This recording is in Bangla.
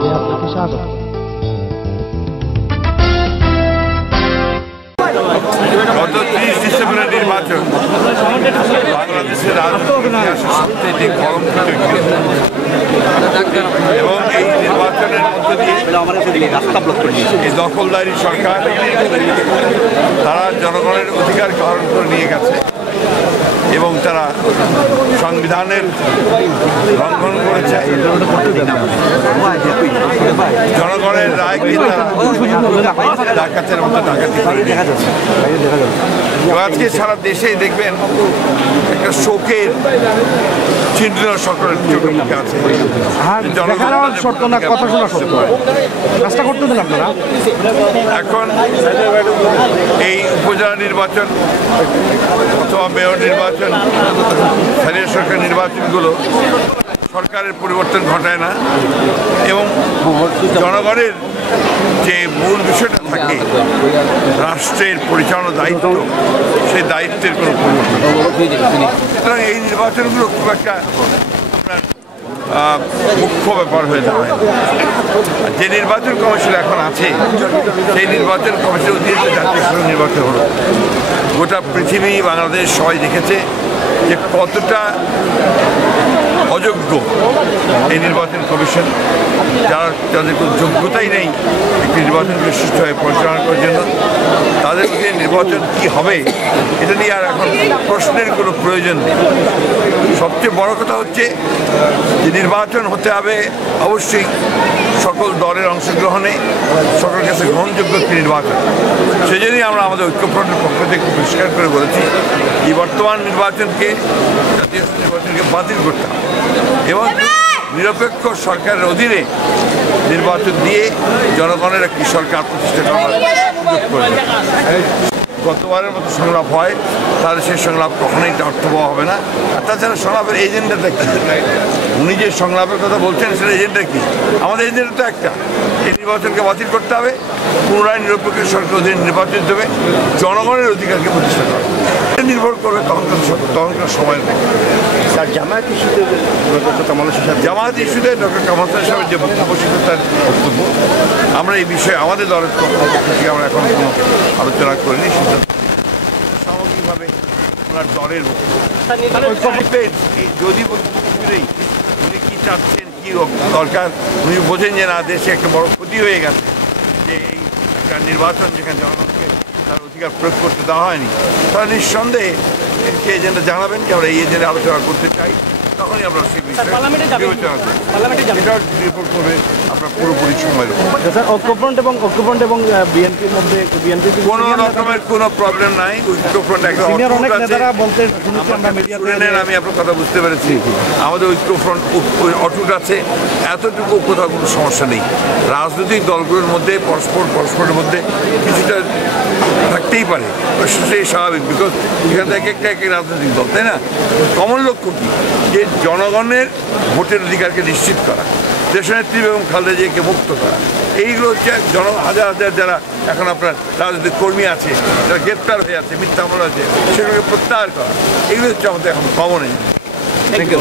সংবাদে আপনাকে স্বাগত। গত 30 ডিসেম্বরের নির্বাচন বাংলাদেশের রাজনীতির সবচেয়ে গরম এবং এই নির্বাচনের মধ্য দিয়ে এই দখলদারি সরকার তারা জনগণের অধিকার হরণ করে নিয়ে গেছে এবং তারা সংবিধানের লঙ্ঘন করেছে। জনগণের রায়কে তারা ডাকাতের মতো ডাকাতি করে নিয়ে গেছে। আজকে সারা দেশেই দেখবেন একটা শোকের চিহ্ন সকলের চোখে মুখে আছে। এখন এই উপজেলা নির্বাচন অথবা মেয়র নির্বাচন, স্থানীয় সরকার নির্বাচনগুলো সরকারের পরিবর্তন ঘটায় না এবং জনগণের যে মূল বিষয়টা থাকে রাষ্ট্রের পরিচালনার দায়িত্ব, সেই দায়িত্বের কোনো পরিবর্তন। সুতরাং এই নির্বাচনগুলো খুব একটা আপনার মুখ্য ব্যাপার হয়ে দাঁড়ায়। যে নির্বাচন কমিশন এখন আছে সেই নির্বাচন কমিশনের অধীনে জাতীয় সংসদ নির্বাচন হলো। গোটা পৃথিবী, বাংলাদেশ সবাই দেখেছে যে কতটা অযোগ্য এই নির্বাচন কমিশন, যাদের কোনো যোগ্যতাই নেই একটি নির্বাচনকে সুষ্ঠুভাবে পরিচালনা করার জন্য। তাদের মধ্যে নির্বাচন কী হবে এটা নিয়ে আর এখন প্রশ্নের কোনো প্রয়োজন নেই। সবচেয়ে বড় কথা হচ্ছে যে নির্বাচন হতে হবে অবশ্যই সকল দলের অংশগ্রহণে, সকলের কাছে গ্রহণযোগ্য একটি নির্বাচন। সেই জন্যই আমরা আমাদের ঐক্যফ্রন্টের পক্ষ থেকে পরিষ্কার করে বলেছি এই বর্তমান নির্বাচনকে, জাতীয় নির্বাচনকে বাতিল করতে হবে এবং নিরপেক্ষ সরকারের অধীনে নির্বাচন দিয়ে জনগণের একটি সরকার প্রতিষ্ঠা করার সুযোগ করবে। গতবারের মতো সংলাপ হয় তাহলে সেই সংলাপ কখনোই অর্থবহ হবে না। আর তাছাড়া সংলাপের এজেন্ডাটা কী? উনি যে সংলাপের কথা বলছেন সেটা এজেন্ডা কী? আমাদের এজেন্ডা তো একটা, এই নির্বাচনকে বাতিল করতে হবে, পুনরায় নিরপেক্ষ সরকার অধীনে নির্বাচন দেবে, জনগণের অধিকারকে প্রতিষ্ঠা করবে। এটা নির্ভর করবে তখনকার সময়ের উপর। জামায়াত ইস্যুতে জামায়াত ইস্যুতে ডক্টর কামাল সাহেবের যে বক্তব্য ছিল তার বক্তব্য, আমরা এই বিষয়ে আমাদের দলের পক্ষ থেকে আমরা এখন কোনো আলোচনা করিনি। সামগ্রিকভাবে ওনার দলের যদি উনি কী চাচ্ছেন, কী দরকার, উনি বোঝেন যে না দেশে একটা বড় ক্ষতি হয়ে গেছে, যে এই একটা নির্বাচন যেখানে জনগণকে তার অধিকার প্রয়োগ করতে দেওয়া হয়নি, তারা নিঃসন্দেহে কে এজেন্ডা জানাবেন যে আমরা এই এজেন্ডা আলোচনা করতে চাই, তখনই আমরা সেই বিষয়ে বিবেচনা করি। এটা নির্ভর করবে আপনার পুরোপুরি সময়ের উপর। ঐক্যফ্রন্ট এবং বিএনপির মধ্যে কোনো রকমের কোনো প্রবলেম নাই। ঐক্যফ্রন্ট একটা আমি আপনার কথা বুঝতে পেরেছি। আমাদের ঐক্যফ্রন্ট অটুট আছে, এতটুকু কোথাও কোনো সমস্যা নেই। রাজনৈতিক দলগুলোর মধ্যে পরস্পরের মধ্যে কিছুটা থাকতেই পারে, সেটাই স্বাভাবিক, বিকজ এখান থেকে এক রাজনৈতিক দল, তাই না? কমন লক্ষ্য কী? যে জনগণের ভোটের অধিকারকে নিশ্চিত করা, দেশনেত্রী বেগম খালেদা জিয়াকে মুক্ত করা। এইগুলো হচ্ছে হাজার হাজার যারা এখন আপনার রাজনৈতিক কর্মী আছে, যারা গ্রেপ্তার হয়ে আছে, মিথ্যা মামলা আছে, সেগুলোকে প্রত্যাহার করা। এইগুলো হচ্ছে আমাদের এখন কমন। Thank you.